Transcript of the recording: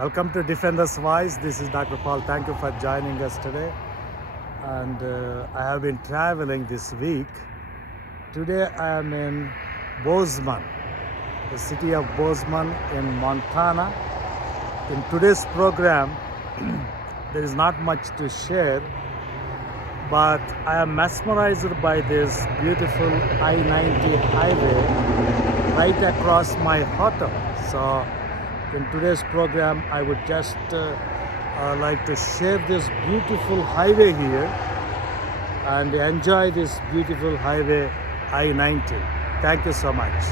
Welcome to Defenders Voice. This is Dr. Paul. Thank you for joining us today. And I have been traveling this week. Today I am in Bozeman, the city of Bozeman in Montana. In today's program, there is not much to share, but I am mesmerized by this beautiful I-90 highway right across my hotel. So in today's program, I would just like to share this beautiful highway here and enjoy this beautiful highway I-90. Thank you so much.